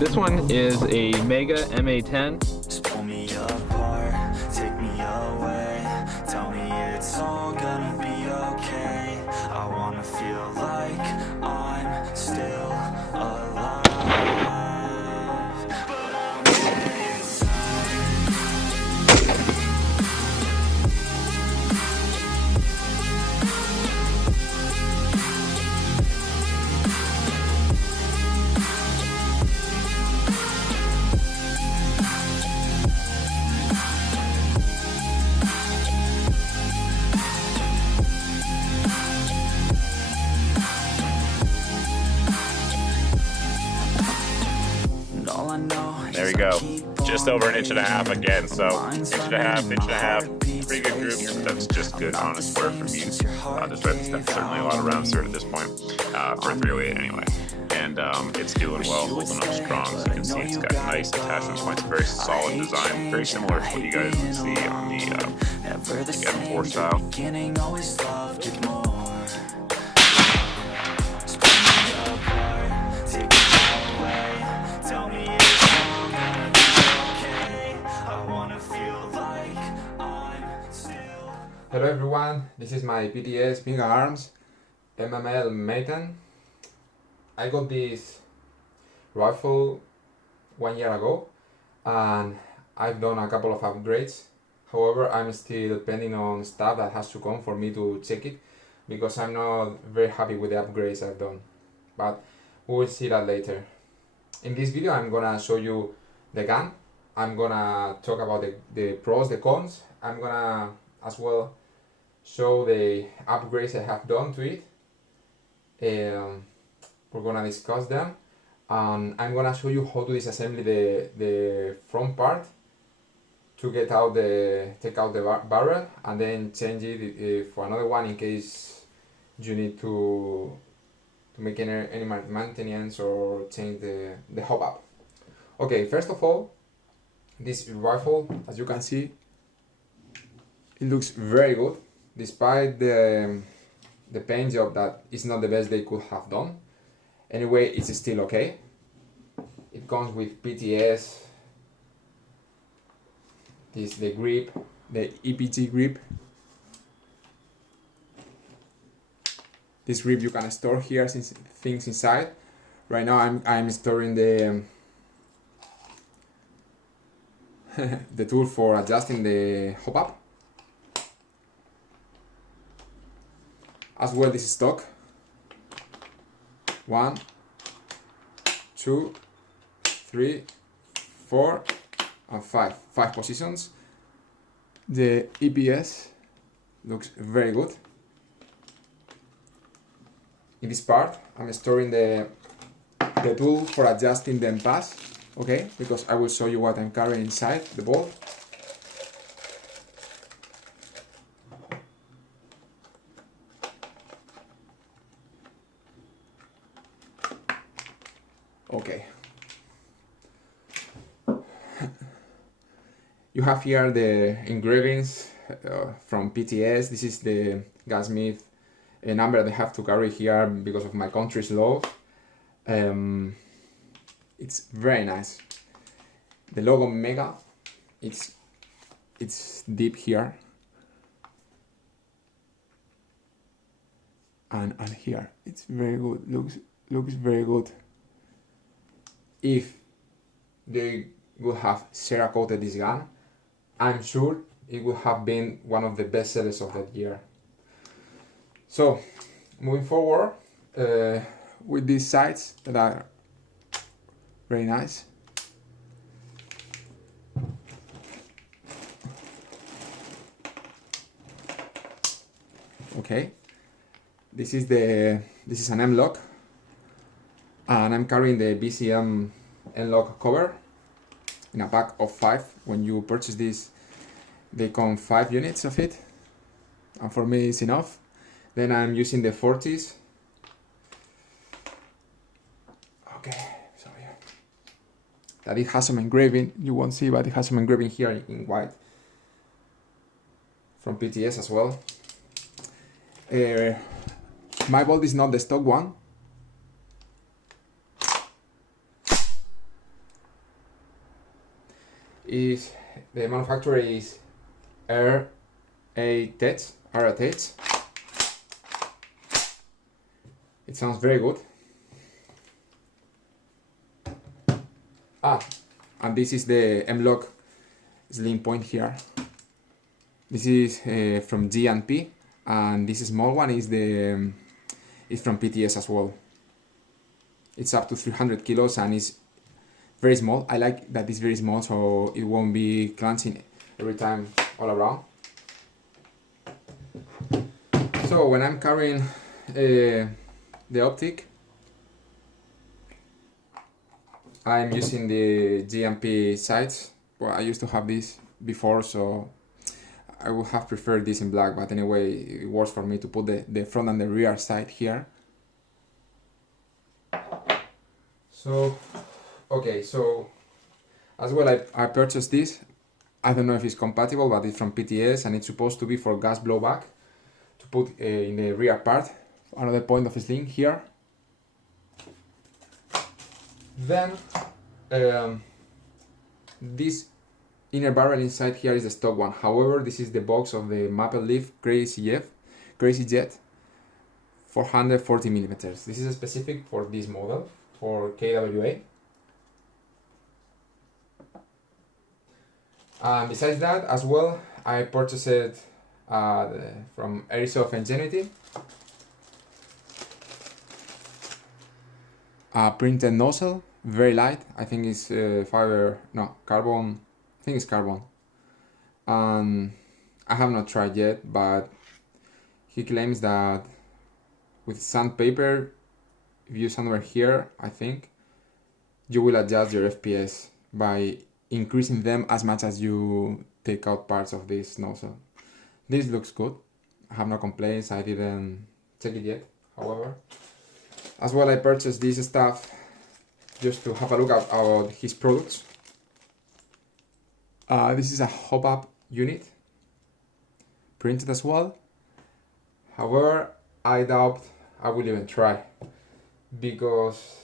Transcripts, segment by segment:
This one is a Mega MA10. Just pull me apart, take me away, tell me it's all gonna be okay. I wanna feel like I'm still alive, but I'm There we go. Just over 1.5 inches again. So 1.5 inches, pretty good group. That's just good honest wear from you. Despite certainly a lot of rounds through it at this point for a 308 anyway. And it's doing well, holding up strong. So you can see it's got nice attachment points, very solid design, very similar to what you guys would see on the M4 style. Hello everyone, this is my PTS Mega Arms Mml Maten. I got this rifle 1 year ago and I've done a couple of upgrades. However, I'm still pending on stuff that has to come for me to check it because I'm not very happy with the upgrades I've done. But we will see that later. In this video I'm gonna show you the gun. I'm gonna talk about the pros, the cons. I'm gonna as well show the upgrades I have done to it. We're gonna discuss them and I'm gonna show you how to disassemble the front part to take out the barrel and then change it for another one in case you need to make any maintenance or change the hub up. Okay, first of all, this rifle, as you can see, it looks very good, despite the paint job that is not the best they could have done. Anyway, it's still okay. It comes with PTS, the grip, the EPG grip. This grip you can store here things inside. Right now I'm storing the the tool for adjusting the hop up. As well, this is stock. 1, 2, 3, 4, and 5. 5 positions. The EPS looks very good. In this part, I'm storing the tool for adjusting the pass. Okay, because I will show you what I'm carrying inside the bolt. Okay. You have here the engravings from PTS. This is the gunsmith number they have to carry here because of my country's law. It's very nice. The logo Mega, it's deep here. And here, it's very good. Looks very good. If they would have Cerakoted this gun, I'm sure it would have been one of the best sellers of that year. So, moving forward, with these sights that are very nice. Okay, this is an M-lock, and I'm carrying the BCM M-lock cover in a pack of 5. When you purchase this, they come 5 units of it, and for me it's enough. Then I'm using the 40s. Okay, so yeah, that it has some engraving, you won't see, but it has some engraving here in white from PTS as well. My bolt is not the stock one. is the manufacturer is AR-10. It sounds very good. And this is the Mml slim point here. This is from T-N.T, and this small one is from PTS as well. It's up to 300 kilos and it's very small. I like that it's very small, so it won't be clenching every time all around. So when I'm carrying the optic, I'm using the GMP sights. Well, I used to have this before, so I would have preferred this in black, but anyway, it works for me to put the front and the rear sight here. So, okay, so as well I purchased this. I don't know if it's compatible, but it's from PTS and it's supposed to be for gas blowback to put in the rear part. Another point of sling here. Then this inner barrel inside here is the stock one. However, this is the box of the Maple Leaf Crazy Jet 440 millimeters. This is specific for this model for KWA. Besides that, as well, I purchased it from Airsoft and T-N.T. Printed nozzle, very light. I think it's carbon. I think it's carbon. I have not tried yet, but he claims that with sandpaper, if you somewhere here, I think you will adjust your FPS by increasing them as much as you take out parts of this nozzle. This looks good. I have no complaints. I didn't check it yet, however. As well, I purchased this stuff just to have a look at his products. This is a hop-up unit, printed as well. However, I doubt I will even try, because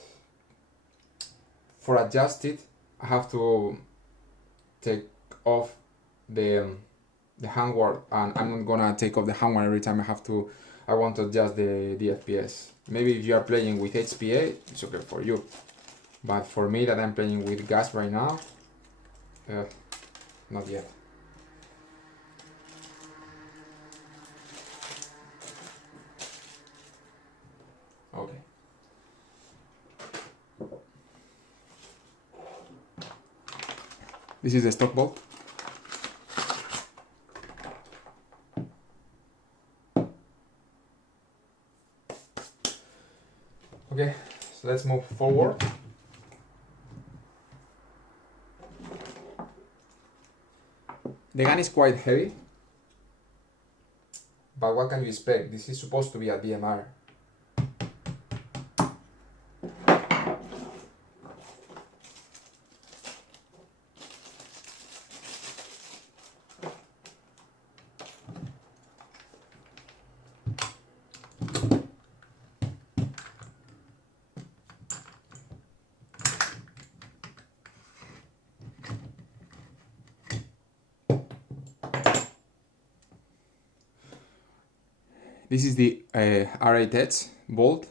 for adjust it, I have to take off the handguard, and I'm not gonna take off the handguard every time I want to adjust the FPS. Maybe if you are playing with HPA, it's okay for you. But for me that I'm playing with gas right now, not yet. Okay. This is the stock bolt. Okay, so let's move forward. The gun is quite heavy, but what can you expect? This is supposed to be a DMR. This is the AR-10 bolt.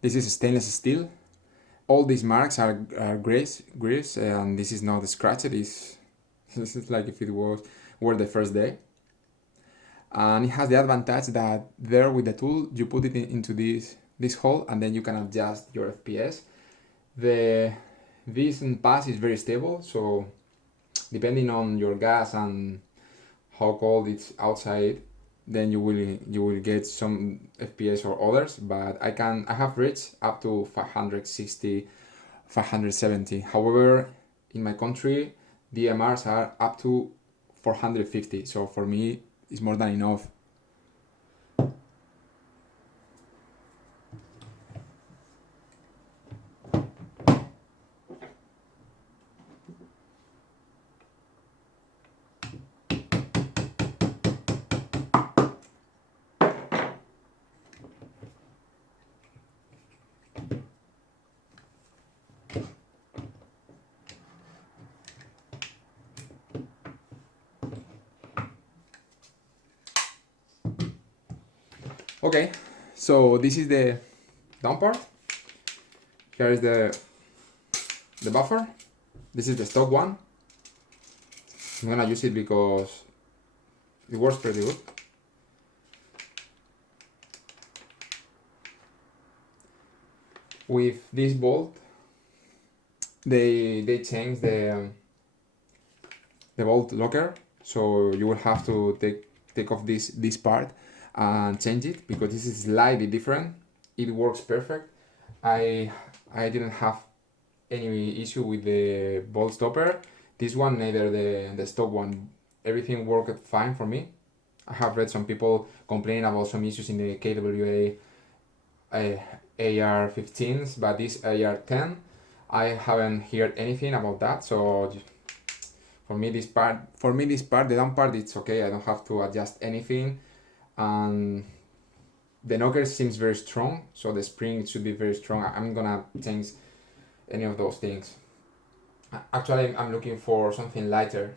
This is stainless steel. All these marks are grease, and this is not scratched. This is like if it were the first day. And it has the advantage that there with the tool you put it into this hole, and then you can adjust your FPS. This pass is very stable, so depending on your gas and how cold it's outside, then you will get some FPS or others, but I have reached up to 560, 570. However, in my country, DMRs are up to 450, so for me it's more than enough. Okay, so this is the down part. Here is the buffer. This is the stock one. I'm gonna use it because it works pretty good. With this bolt, they changed the bolt locker, so you will have to take off this part and change it because this is slightly different. It works perfect. I didn't have any issue with the bolt stopper. This one, neither the stock one. Everything worked fine for me. I have read some people complaining about some issues in the KWA AR-15s, but this AR-10, I haven't heard anything about that. So for me this part, the down part, it's okay. I don't have to adjust anything, and the knocker seems very strong, so the spring should be very strong. I'm gonna change any of those things. Actually, I'm looking for something lighter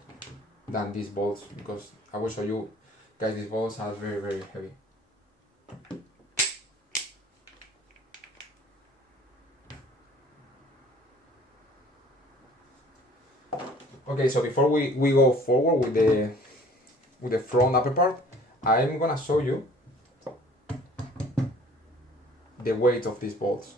than these bolts because I will show you guys, these bolts are very, very heavy. Okay, so before we go forward with the front upper part, I'm gonna show you the weight of these bolts.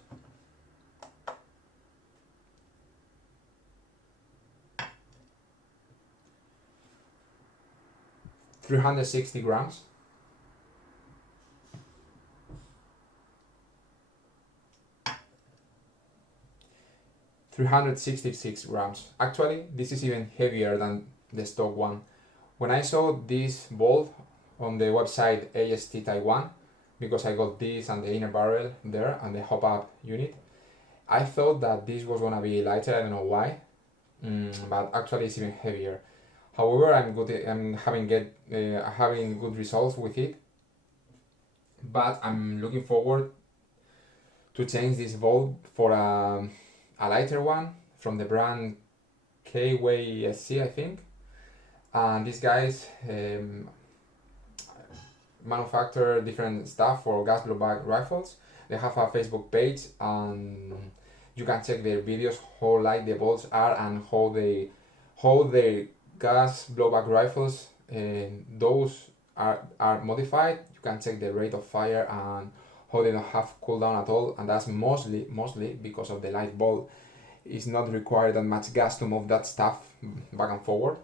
$360 grams. $366 grams. Actually, this is even heavier than the stock one. When I saw this bolt on the website AST Taiwan, because I got this and the inner barrel there and the hop-up unit, I thought that this was gonna be lighter. I don't know why, but actually it's even heavier. However, I'm having good results with it, but I'm looking forward to change this bolt for a lighter one from the brand KWSC, I think. And these guys manufacture different stuff for gas blowback rifles. They have a Facebook page, and you can check their videos how light the bolts are and how their gas blowback rifles those are modified. You can check the rate of fire and how they don't have cooldown at all, and that's mostly because of the light bolt. It's not required that much gas to move that stuff back and forward.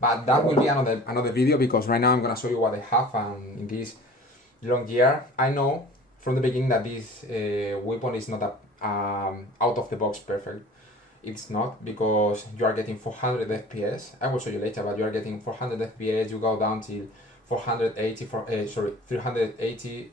But that will be another video, because right now I'm gonna show you what I have. And in this long year, I know from the beginning that this weapon is not out of the box perfect. It's not, because you are getting 400 FPS. I will show you later, but you are getting 400 FPS. You go down till 380,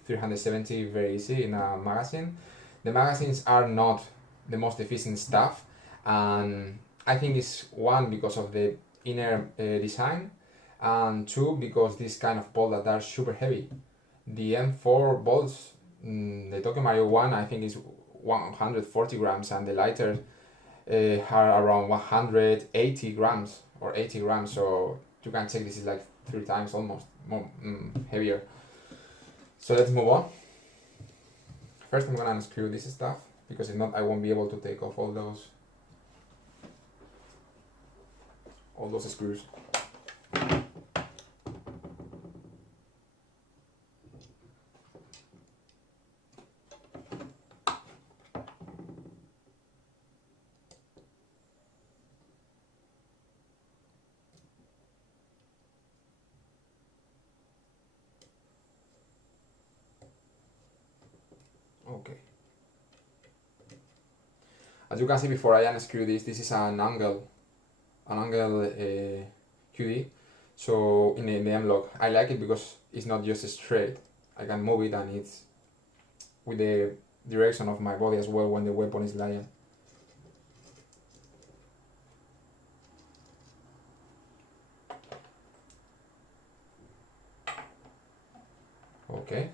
370 very easy in a magazine. The magazines are not the most efficient stuff, and I think it's one because of the inner design, and two because this kind of bolt that are super heavy. The M4 bolts, the Tokyo Mario one, I think is 140 grams, and the lighter are around 180 grams or 80 grams. So you can check this is like 3 times almost more heavier. So let's move on. First, I'm gonna unscrew this stuff, because if not, I won't be able to take off all those screws. Okay. As you can see, before I unscrew this is an angle QD. So in the M-Lock, I like it because it's not just straight. I can move it, and it's with the direction of my body as well when the weapon is lying. Okay.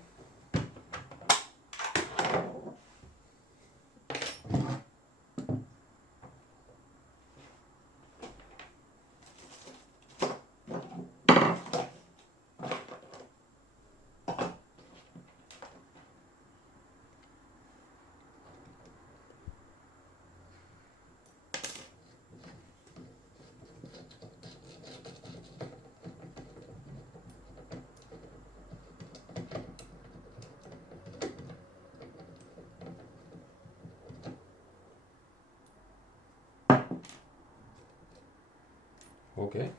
Okay.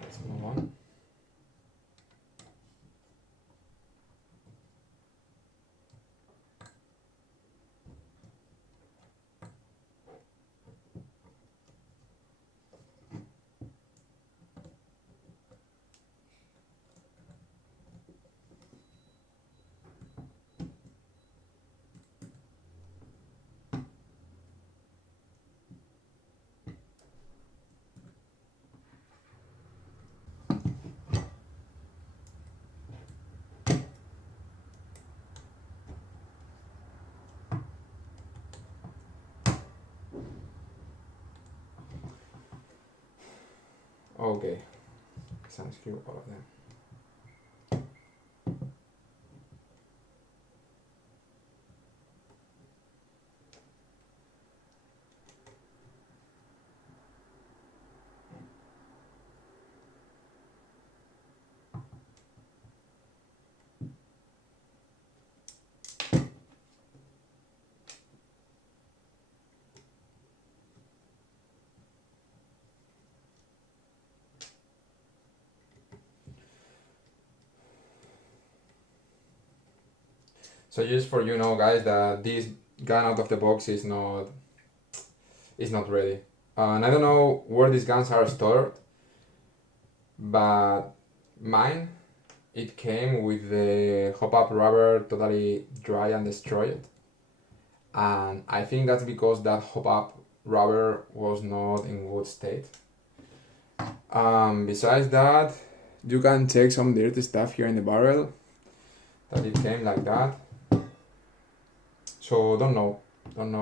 Let's move on. Okay, let's unscrew all of them. So just for you know, guys, that this gun out of the box is not ready. And I don't know where these guns are stored, but mine, it came with the hop-up rubber totally dry and destroyed. And I think that's because that hop-up rubber was not in good state. Besides that, you can check some dirty stuff here in the barrel, that it came like that. So don't know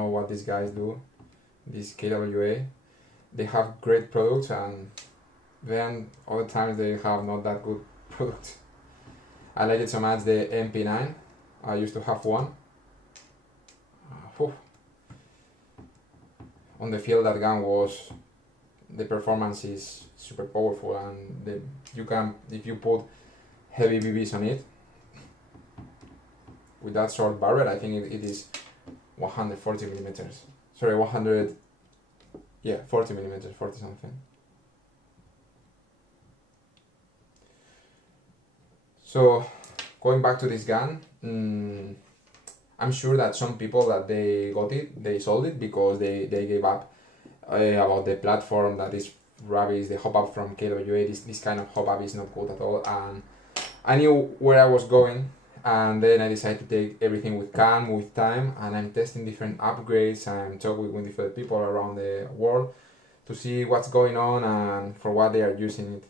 what these guys do, this KWA. They have great products, and then other times they have not that good products. I like it so much, the MP9. I used to have one. On the field, that gun was, the performance is super powerful, and you can, if you put heavy BBs on it, with that short barrel, I think it is 140 millimeters. Sorry, 100, yeah, 40 millimeters, 40 something. So, going back to this gun, I'm sure that some people that they got it, they sold it because they gave up about the platform that is rubbish, the hop-up from KWA, this kind of hop-up is not good at all, and I knew where I was going, and then I decided to take everything with calm, with time, and I'm testing different upgrades and talking with different people around the world to see what's going on and for what they are using it.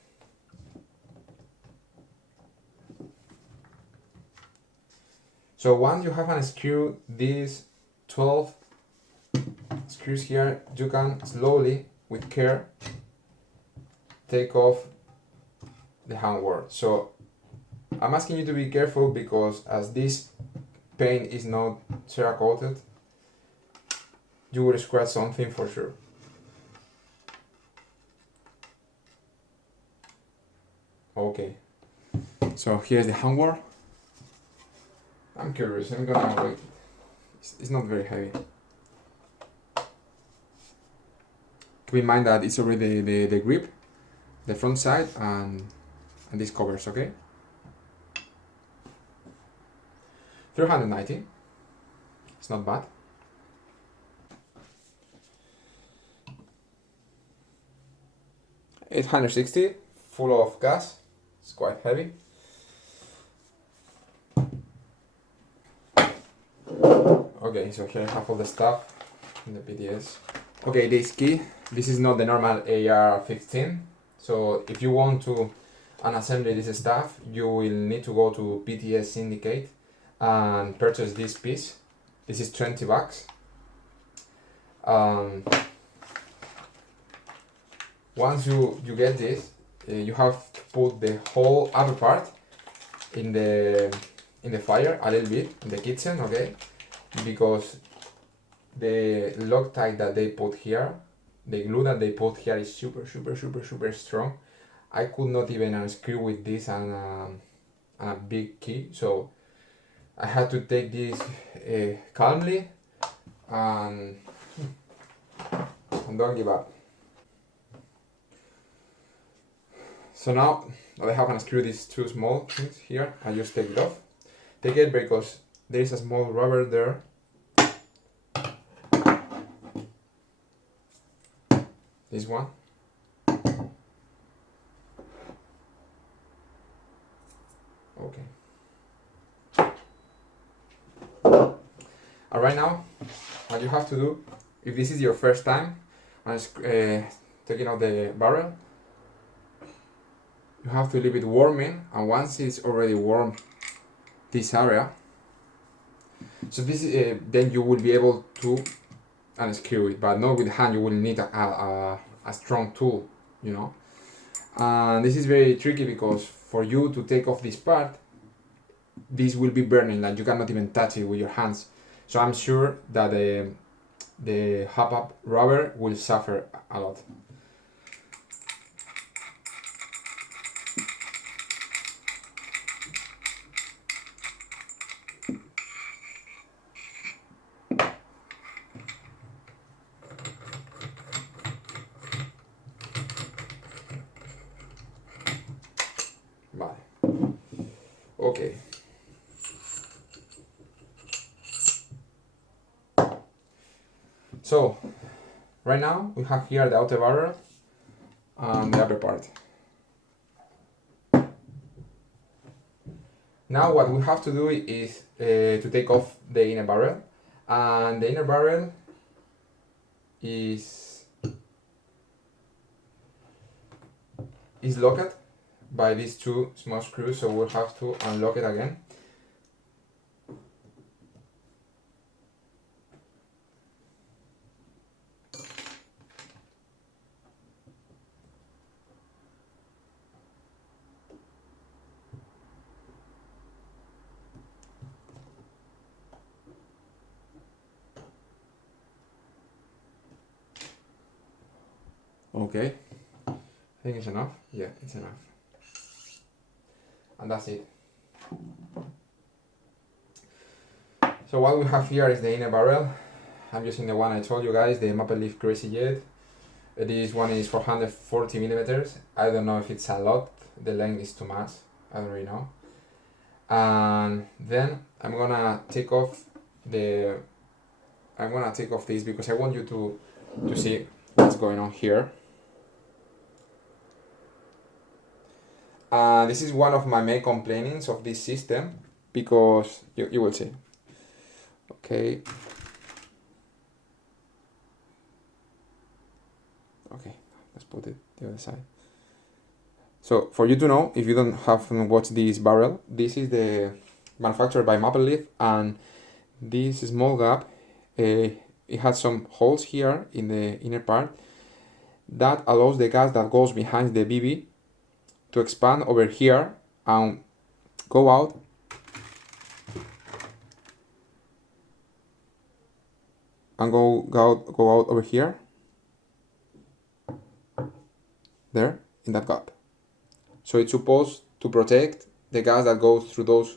So once you have unscrewed these 12 screws here, you can slowly, with care, take off the handguard. So I'm asking you to be careful because as this paint is not Cerakoted, you will scratch something for sure. Okay, so here's the handguard. I'm curious, I'm gonna weight it. It's not very heavy. Keep in mind that it's already the grip, the front side, and these covers, okay? 390, it's not bad. $860, full of gas, it's quite heavy. Okay, so here I have all the stuff in the PTS. Okay, this key, this is not the normal AR-15, so if you want to unassemble this stuff, you will need to go to PTS Syndicate and purchase this piece. This is $20. Once you get this, you have to put the whole upper part in the fire a little bit in the kitchen, okay? Because the Loctite that they put here, the glue that they put here is super strong. I could not even unscrew with this and a big key, so I had to take this calmly and don't give up. So now that I have unscrewed these two small things here, I just take it off. Take it because there is a small rubber there. This one. Okay. And right now, what you have to do, if this is your first time taking out the barrel, you have to leave it warming, and once it's already warm, this area, so this then you will be able to unscrew it, but not with hand. You will need a strong tool, you know. And this is very tricky because for you to take off this part, this will be burning, like you cannot even touch it with your hands. So I'm sure that the hop-up rubber will suffer a lot. Vale. Okay. So, right now we have here the outer barrel and the upper part. Now what we have to do is to take off the inner barrel, and the inner barrel is locked by these two small screws, so we'll have to unlock it again. Okay, I think it's enough. Yeah, it's enough. And that's it. So what we have here is the inner barrel. I'm using the one I told you guys, the Mml Crazy Jet. This one is 440 millimeters. I don't know if it's a lot. The length is too much. I don't really know. And then I'm gonna take off this because I want you to see what's going on here. This is one of my main complaints of this system, because you will see. Okay. Okay, let's put it the other side. So for you to know, if you don't have watched this barrel, this is the manufactured by Mml, and this small gap, it has some holes here in the inner part that allows the gas that goes behind the BB to expand over here and go out and go out over here, there in that gap. So it's supposed to protect the gas that goes through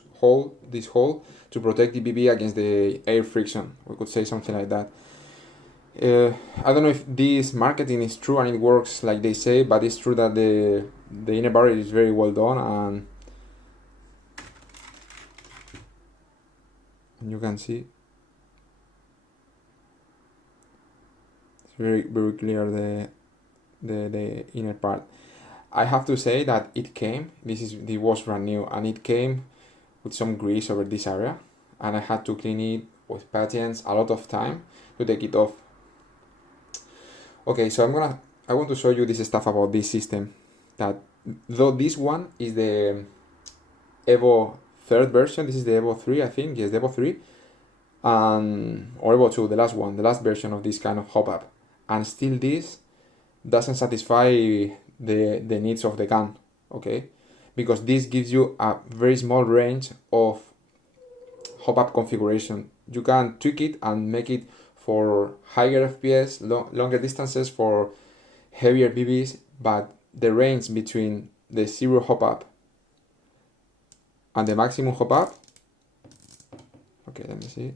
this hole to protect the BB against the air friction. We could say something like that. I don't know if this marketing is true and it works like they say, but it's true that the inner barrel is very well done, and you can see it's very clear the inner part. I have to say that it was brand new, and it came with some grease over this area, and I had to clean it with patience, a lot of time to take it off. Okay, so I want to show you this stuff about this system. That though this one is the Evo 3rd version, this is the Evo 3, I think. Yes, the Evo 3, or Evo 2, the last version of this kind of hop-up, and still this doesn't satisfy the needs of the gun. Okay, because this gives you a very small range of hop-up configuration. You can tweak it and make it for higher FPS, longer distances, for heavier BBs, but the range between the 0 hop-up and the maximum hop-up okay, let me see,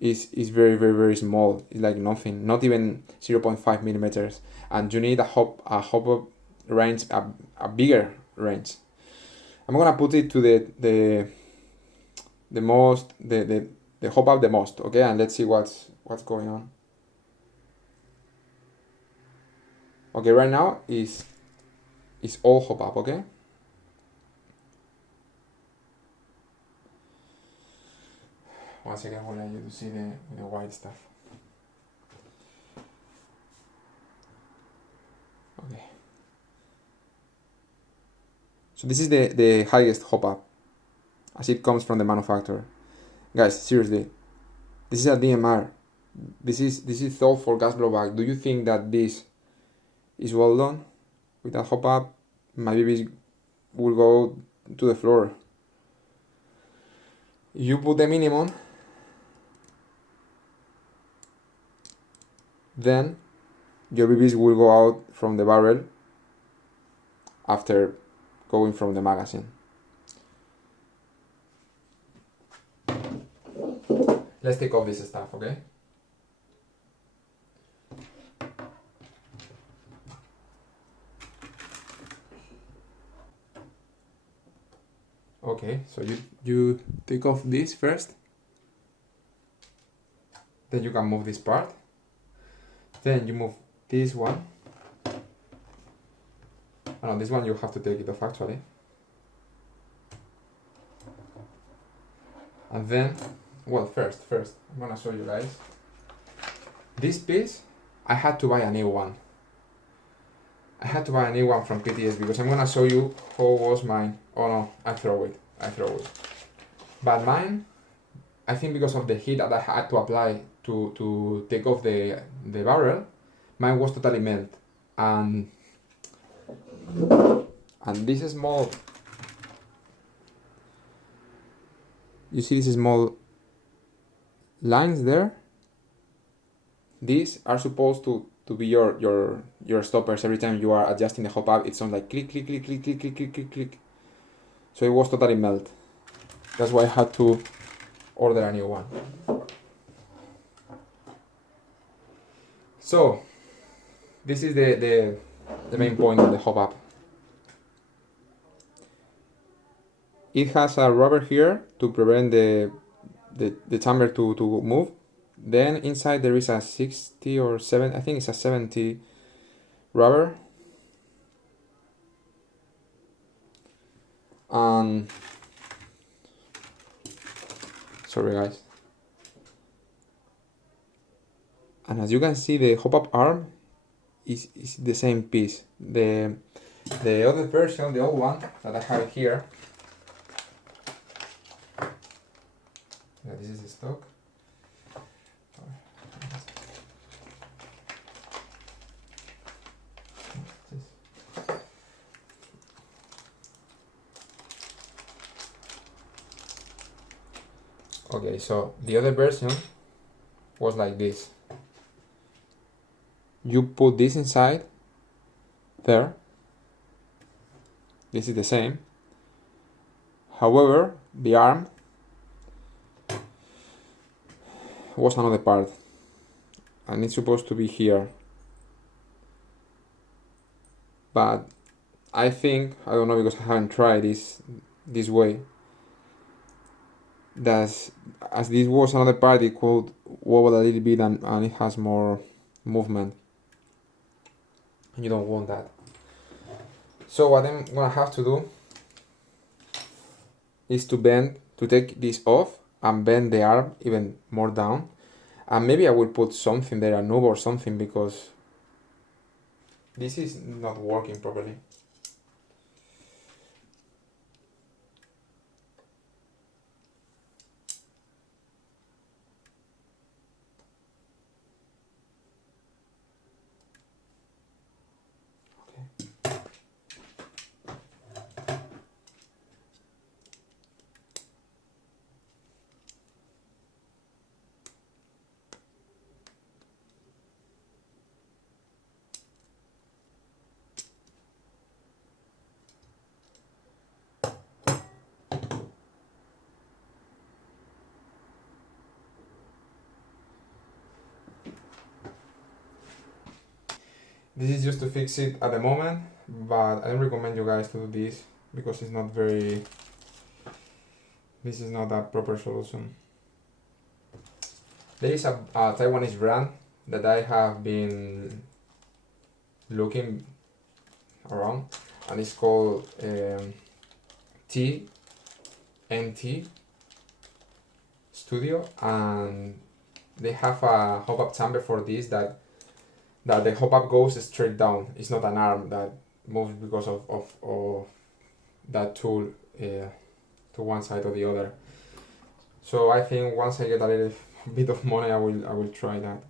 is very, very, very small. It's like nothing, not even 0.5 millimeters, and you need a hop up range, a bigger range. I'm gonna put it to the hop up the most, okay, and let's see what's going on. Okay, right now is all hop up, okay. Once again, we'll let you to see the white stuff. Okay. So this is the highest hop up, as it comes from the manufacturer. Guys, seriously, this is a DMR. This is thought for gas blowback. Do you think that this is well done with that hop up? My babies will go to the floor. You put the minimum, then your BBs will go out from the barrel after going from the magazine. Let's take off this stuff, okay? Okay, so you take off this first, then you can move this part, then you move this one. No, this one you have to take it off actually. And then, well, first, I'm gonna show you guys. This piece, I had to buy a new one. I had to buy a new one from PTS because I'm gonna show you how was mine. Oh no, I throw it. But mine, I think because of the heat that I had to apply to take off the barrel, mine was totally melt. And this small, you see these small lines there? These are supposed to be your stoppers. Every time you are adjusting the hop up, it sounds like click, click, click, click, click, click, click, click, click. So it was totally melt. That's why I had to order a new one. So this is the main point of the hop up. It has a rubber here to prevent the chamber to move. Then inside there is a 60 or 7, I think it's a 70 rubber. And sorry guys. And as you can see, the hop up arm is the same piece. The other version, the old one that I have here. Yeah, this is the stock. Okay, so the other version was like this. You put this inside there. This is the same. However, the arm was another part, and it's supposed to be here. But I think, I don't know because I haven't tried this way, that as this was another part, it could wobble a little bit and it has more movement. And you don't want that. So what I'm gonna have to do is to take this off and bend the arm even more down. And maybe I will put something there, a knob or something, because this is not working properly. This is just to fix it at the moment, but I don't recommend you guys to do this because it's not very, this is not a proper solution. There is a Taiwanese brand that I have been looking around, and it's called T-N.T Studio, and they have a hop-up chamber for this that the hop-up goes straight down. It's not an arm that moves because of that tool to one side or the other. So I think once I get a little bit of money, I will try that.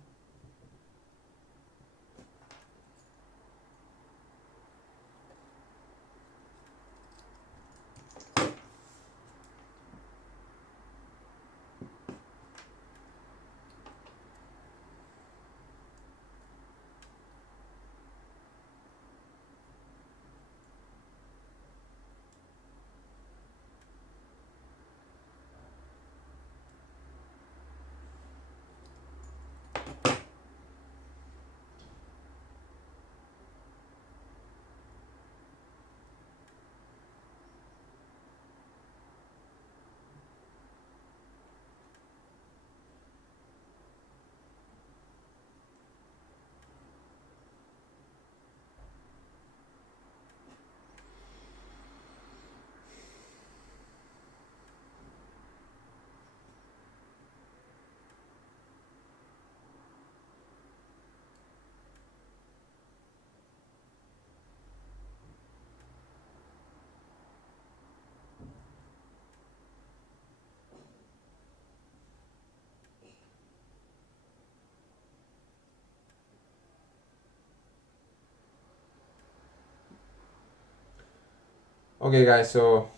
Okay guys, so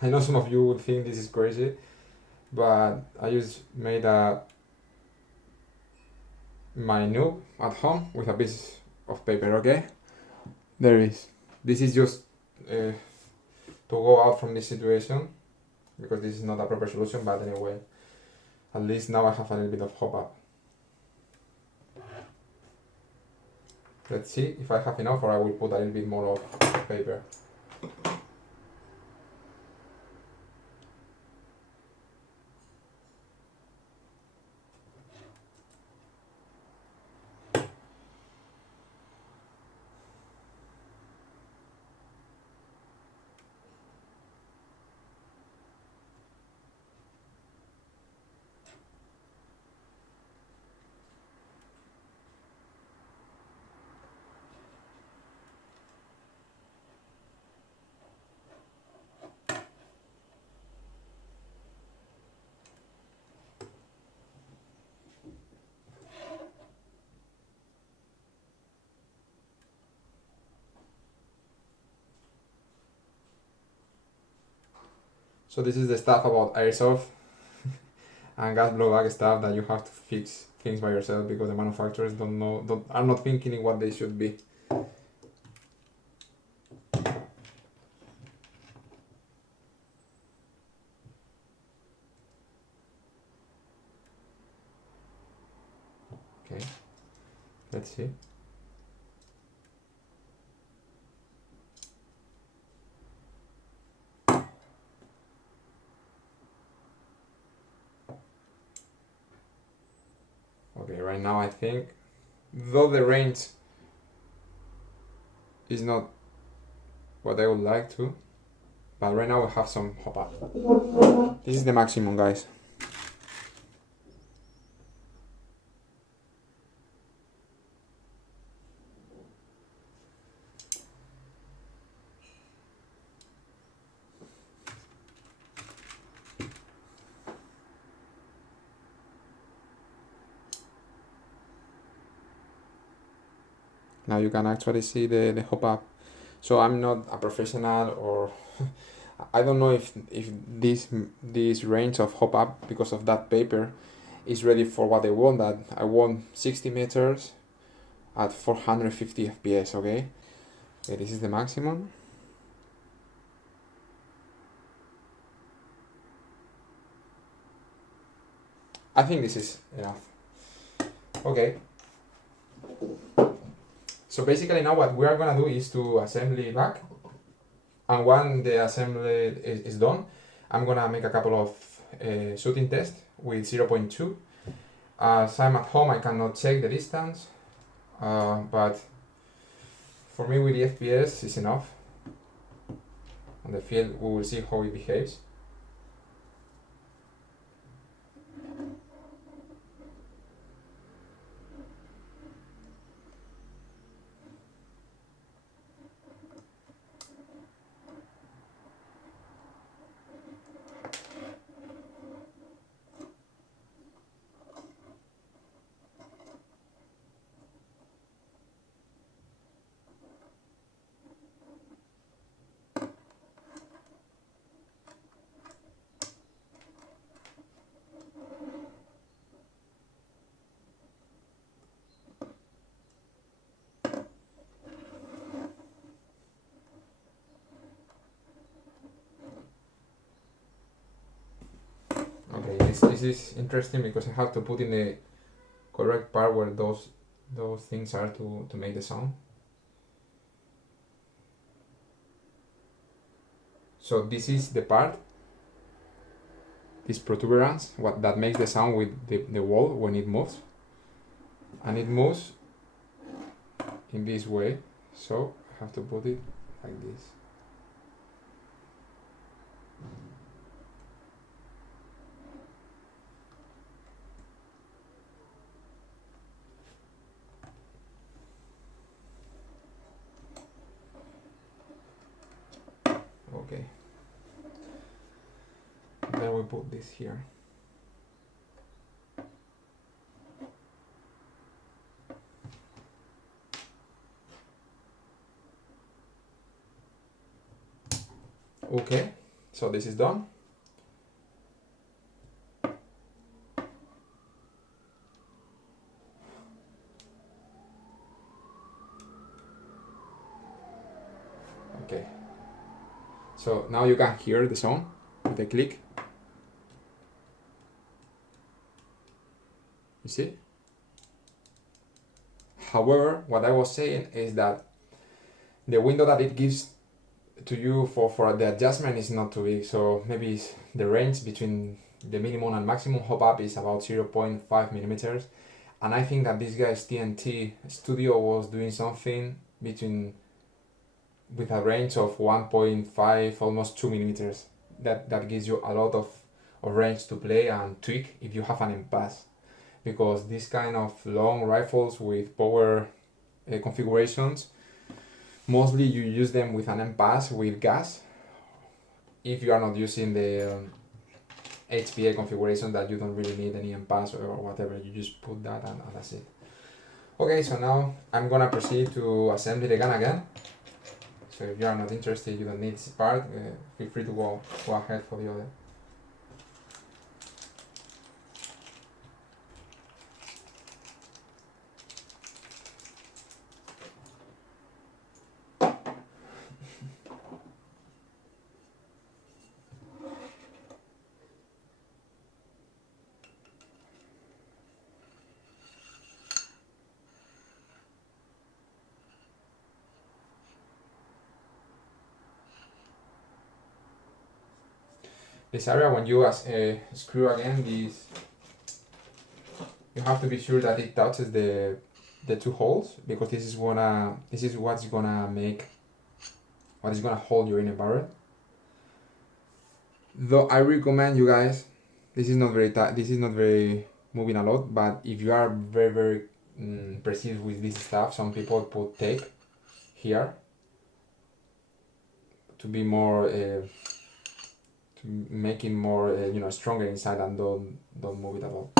I know some of you would think this is crazy, but I just made my noob at home with a piece of paper, okay? There is. This is just to go out from this situation, because this is not a proper solution, but anyway, at least now I have a little bit of hop-up. Let's see if I have enough, or I will put a little bit more of paper. So this is the stuff about Airsoft and gas blowback stuff that you have to fix things by yourself because the manufacturers are not thinking in what they should be. Okay, let's see. Okay, right now I think, though the range is not what I would like to, but right now we have some hop up. This is the maximum, guys. Now you can actually see the hop up. So I'm not a professional, or I don't know if this range of hop up, because of that paper, is ready for what I want. That I want 60 meters at 450 FPS. Okay, this is the maximum. I think this is enough. Okay. So basically now what we are gonna do is to assembly back, and when the assembly is done, I'm gonna make a couple of shooting tests with 0.2. As I'm at home, I cannot check the distance, but for me with the FPS is enough. On the field we will see how it behaves. Okay, this is interesting because I have to put in the correct part where those things are to make the sound. So this is the part, this protuberance, what that makes the sound with the wall when it moves. And it moves in this way, so I have to put it like this. Okay. Then we put this here. Okay, so this is done. Okay, so now you can hear the sound with the click. You see? However, what I was saying is that the window that it gives to you for the adjustment is not too big, so maybe the range between the minimum and maximum hop up is about 0.5 millimeters, and I think that this guy's T-N.T studio was doing something between with a range of 1.5 almost 2 millimeters. That gives you a lot of range to play and tweak if you have an impasse, because this kind of long rifles with power configurations, mostly you use them with an impasse with gas. If you are not using the HPA configuration, that you don't really need any impasse or whatever, you just put that and that's it. Okay, so now I'm gonna proceed to assemble the gun again. So if you are not interested, you don't need this part, feel free to go ahead for the other. This area, when you screw again this, you have to be sure that it touches the two holes, because this is what's gonna hold your inner barrel. Though I recommend you guys, this is not very tight, this is not very moving a lot, but if you are very precise with this stuff, some people put tape here to be more make it more stronger inside, and don't move it at all.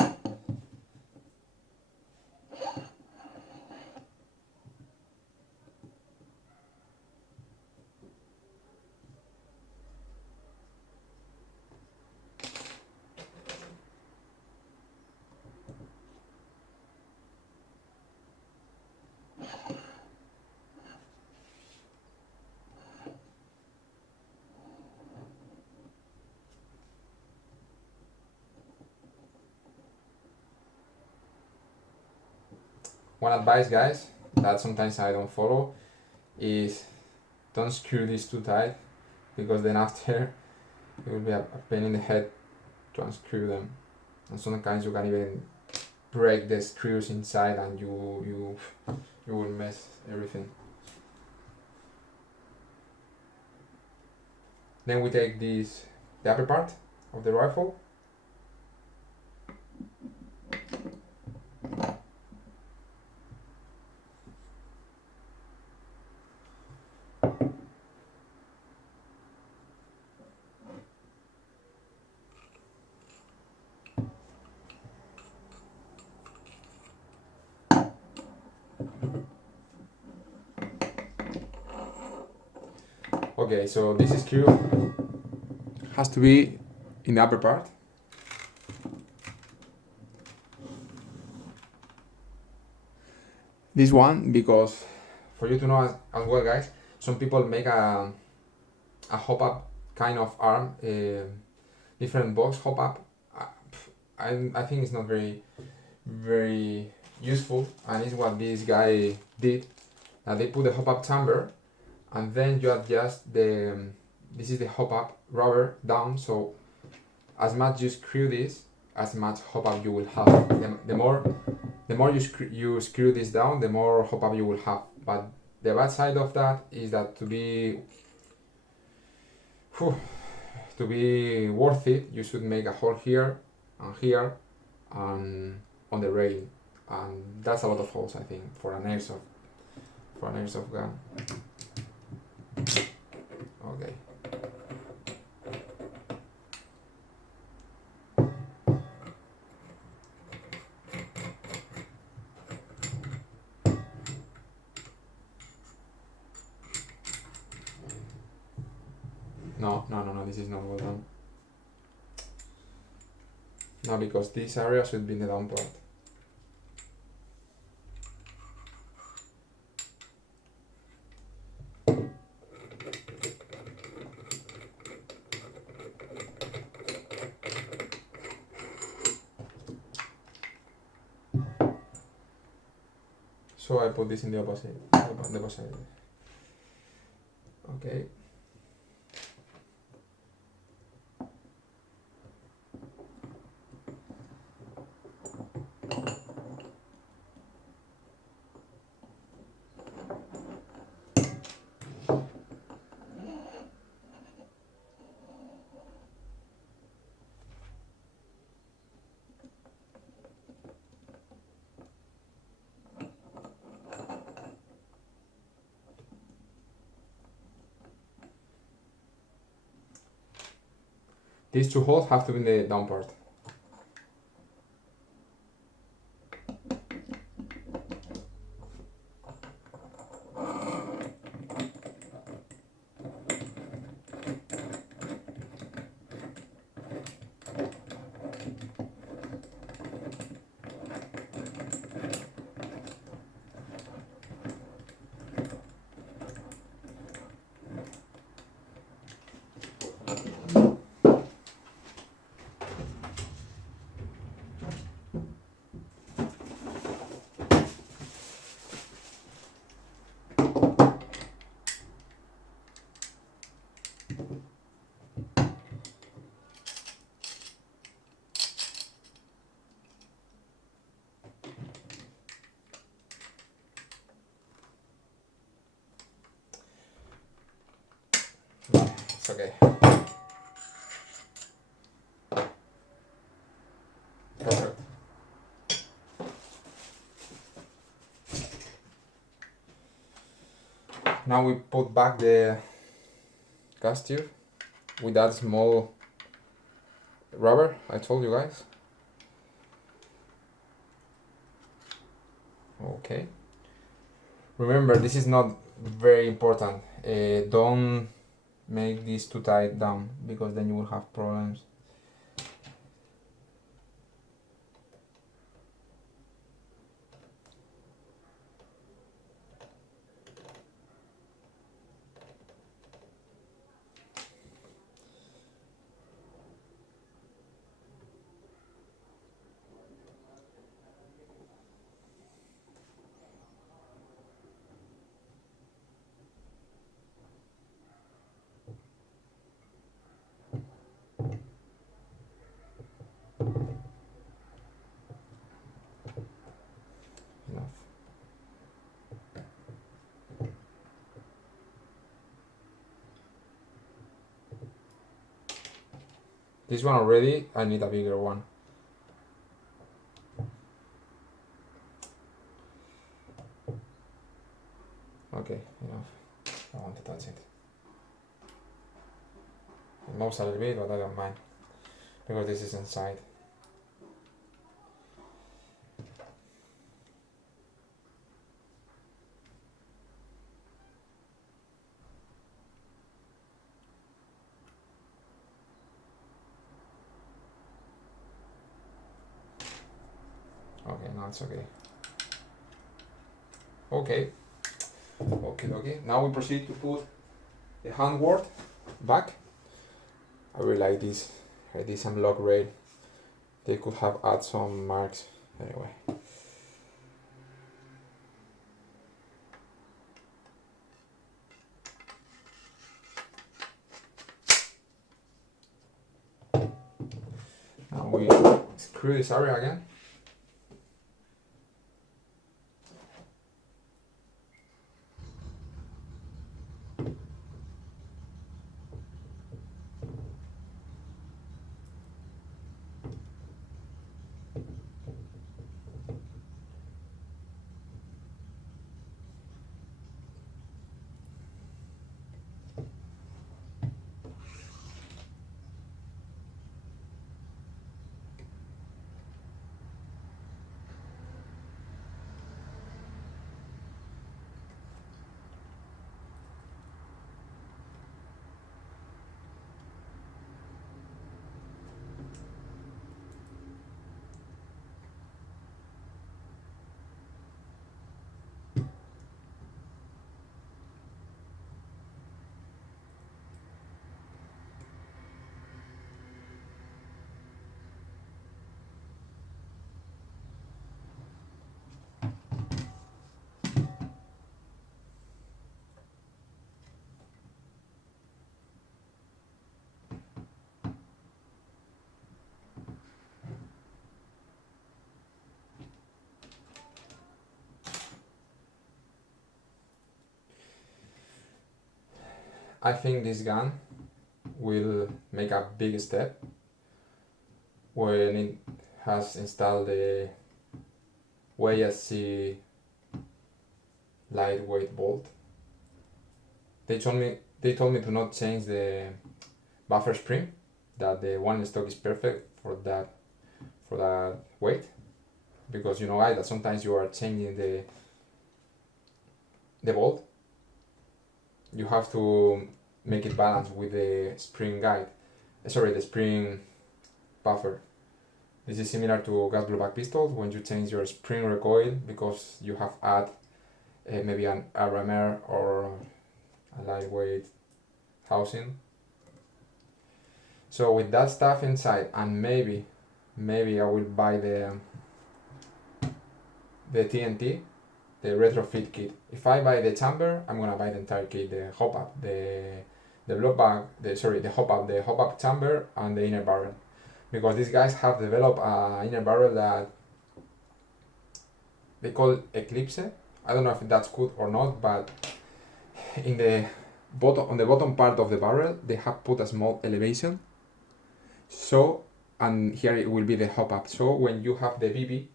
One advice, guys, that sometimes I don't follow is don't screw these too tight, because then after it will be a pain in the head to unscrew them, and sometimes you can even break the screws inside and you will mess everything. Then we take the upper part of the rifle. Okay, so this screw has to be in the upper part. This one, because for you to know as well, guys, some people make a hop-up kind of arm, different box hop-up. I think it's not very useful, and it's what this guy did. They put the hop-up chamber, and then you adjust this is the hop-up rubber down, so as much you screw this, as much hop-up you will have. The more you screw this down, the more hop-up you will have. But the bad side of that is that to be worth it, you should make a hole here and on the rail, and that's a lot of holes, I think, for an airsoft gun. Okay. No, this is not well done. No, because this area should be in the down part. So I put this in the opposite. Okay. These two holes have to be in the down part. It's okay. Perfect. Now we put back the gas tube with that small rubber I told you guys. Okay. Remember, this is not very important. Don't make this too tight down, because then you will have problems. This one already, I need a bigger one. Okay, enough. I want to touch it. It moves a little bit, but I don't mind because this is inside. Okay, now it's okay. Okay. Okay. Now we proceed to put the handguard back. I really like this unlock rail. They could have added some marks anyway. Now we screw this area again. I think this gun will make a big step when it has installed the wich lightweight bolt. They told me to not change the buffer spring, that the one in stock is perfect for that weight, because you know that sometimes you are changing the bolt. You have to make it balance with the spring guide. The spring buffer. This is similar to gas blowback pistols when you change your spring recoil because you have add maybe an RMR or a lightweight housing. So with that stuff inside, and maybe I will buy the T-N.T, the retrofit kit. If I buy the chamber, I'm gonna buy the entire kit, the hop up, the blowback, the hop up chamber and the inner barrel, because these guys have developed an inner barrel that they call Eclipse. I don't know if that's good or not, but on the bottom part of the barrel they have put a small elevation. So, and here it will be the hop up. So when you have the BB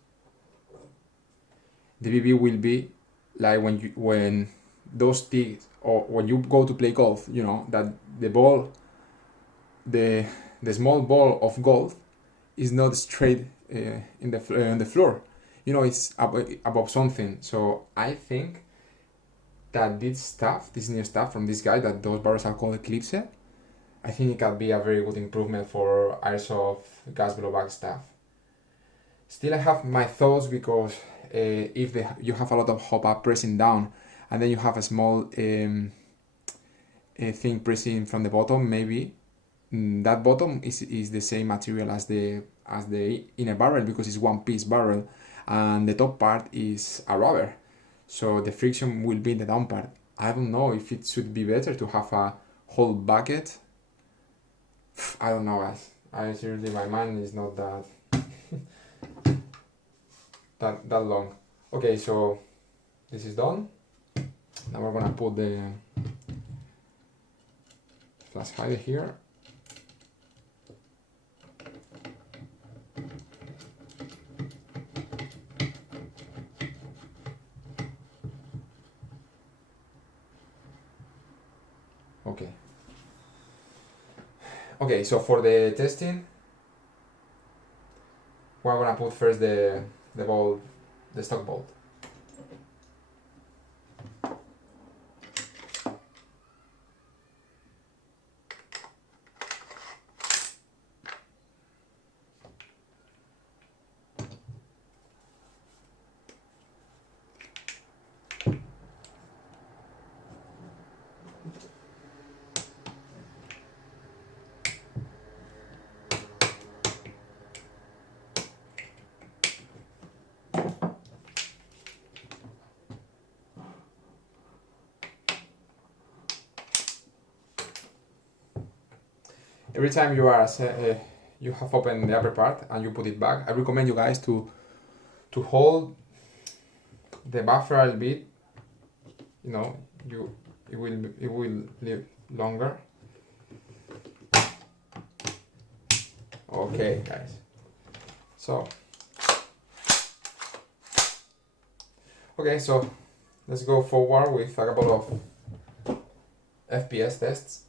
will be like when those sticks, or when you go to play golf, you know that the ball, the small ball of golf is not straight on the floor. You know, it's above something. So I think that this new stuff from this guy, that those barrels are called Eclipse, I think it can be a very good improvement for Airsoft gas blowback stuff. Still, I have my thoughts, because if you have a lot of hop up pressing down, and then you have a small thing pressing from the bottom, maybe that bottom is the same material as the inner barrel, because it's one piece barrel, and the top part is a rubber, so the friction will be in the down part. I don't know if it should be better to have a whole bucket. I don't know, guys. I seriously, my mind is not that that long. Okay, so this is done. Now we're gonna put the flash hider here. Okay, so for the testing, we're gonna put first the bolt, the stock bolt. Every time you are you have opened the upper part and you put it back, I recommend you guys to hold the buffer a little bit. You know, it will live longer. Okay, guys. So okay, so let's go forward with a couple of FPS tests.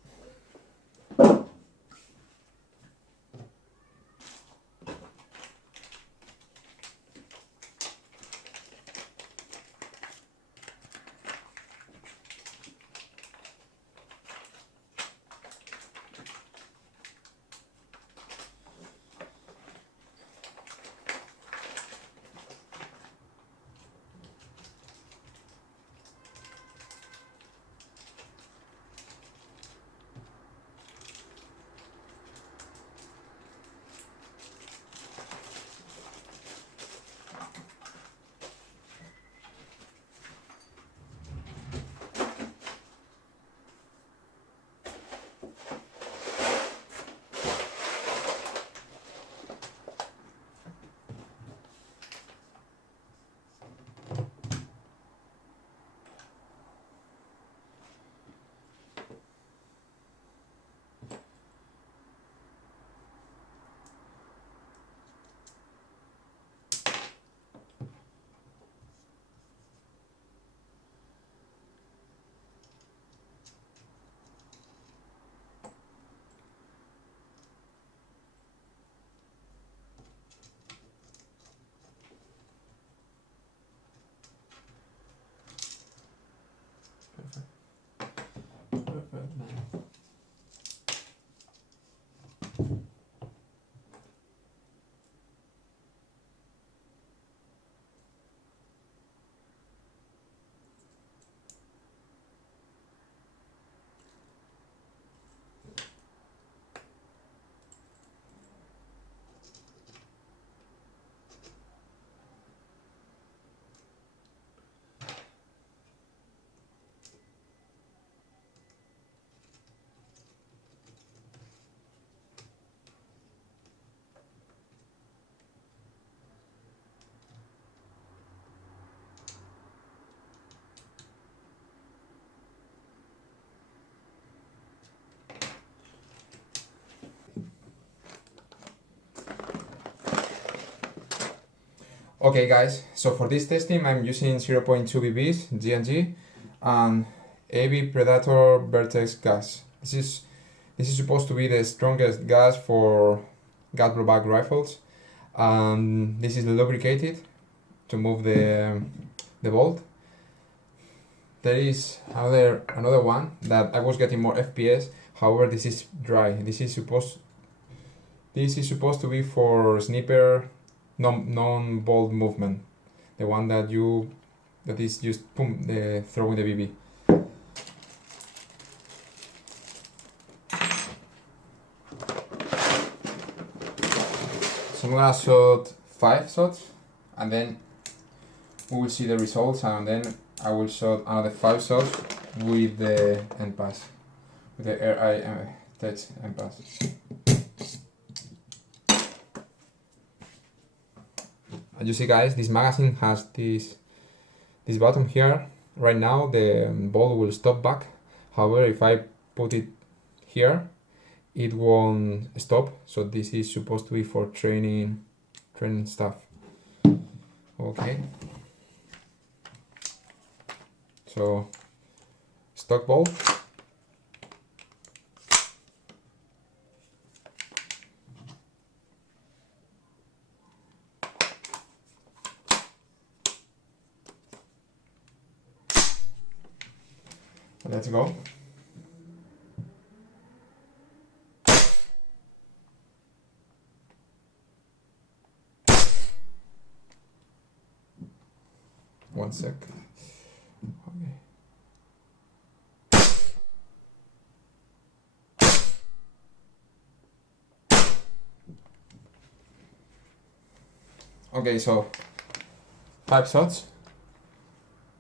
Okay guys, so for this testing I'm using 0.2 BBs G&G and AB Predator Vertex gas. This is supposed to be the strongest gas for gas blowback rifles. This is lubricated to move the bolt. There is another one that I was getting more FPS. However, this is dry. This is supposed to be for sniper non-bolt movement. The one that is just boom, throwing the BB. So I'm gonna shoot 5 shots and then we will see the results, and then I will shoot another 5 shots with the end pass, with the AR-10 end pass. As you see guys, this magazine has this button here. Right now the ball will stop back. However, if I put it here, it won't stop. So this is supposed to be for training stuff. Okay. So stock ball. Let's go. One sec. Okay. Okay, so 5 shots,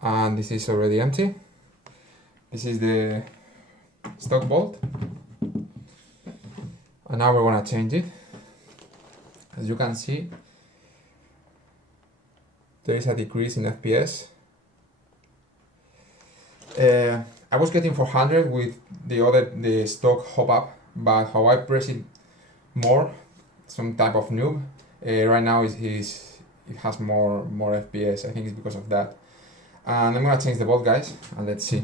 and this is already empty. This is the stock bolt, and now we're gonna change it. As you can see, there is a decrease in FPS. I was getting 400 with the stock hop up, but how I press it more, some type of noob, right now it has more FPS. I think it's because of that. And I'm gonna change the bolt, guys, and let's see.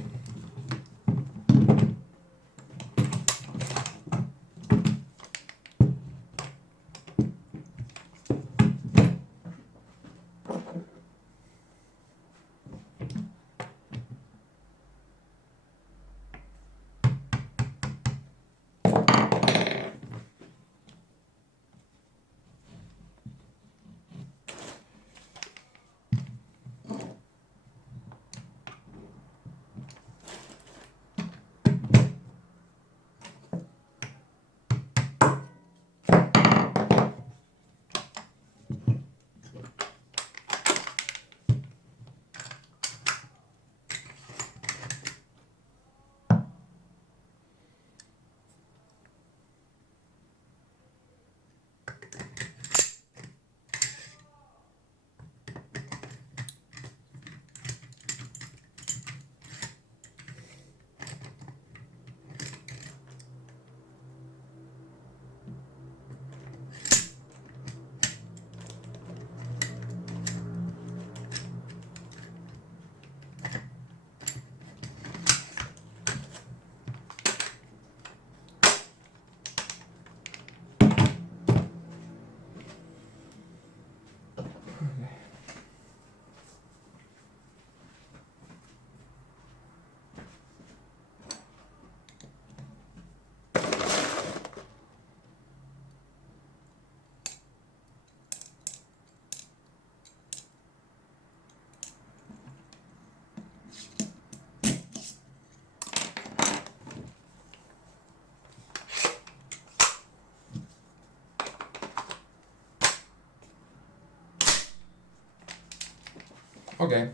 Okay.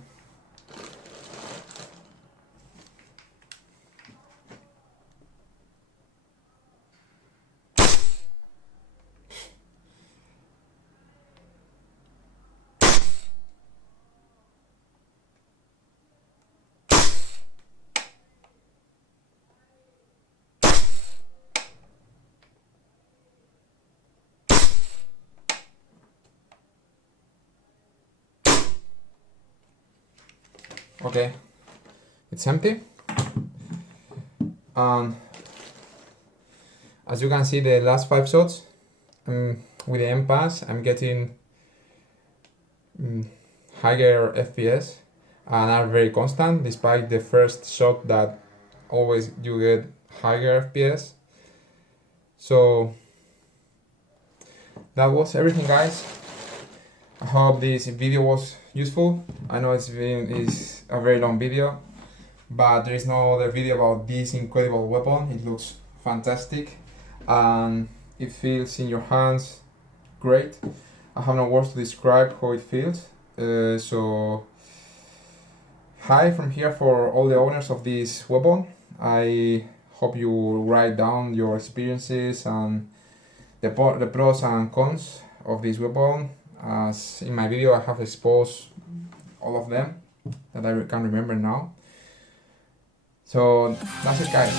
Okay, it's empty, and as you can see, the last 5 shots with the M pass, I'm getting higher FPS and are very constant, despite the first shot that always you get higher FPS. So that was everything, guys. I hope this video was useful. I know it's a very long video, but there is no other video about this incredible weapon. It looks fantastic and it feels in your hands great. I have no words to describe how it feels. So hi from here for all the owners of this weapon. I hope you write down your experiences and the pros and cons of this weapon. As in my video I have exposed all of them that I can remember now. So that's it, guys.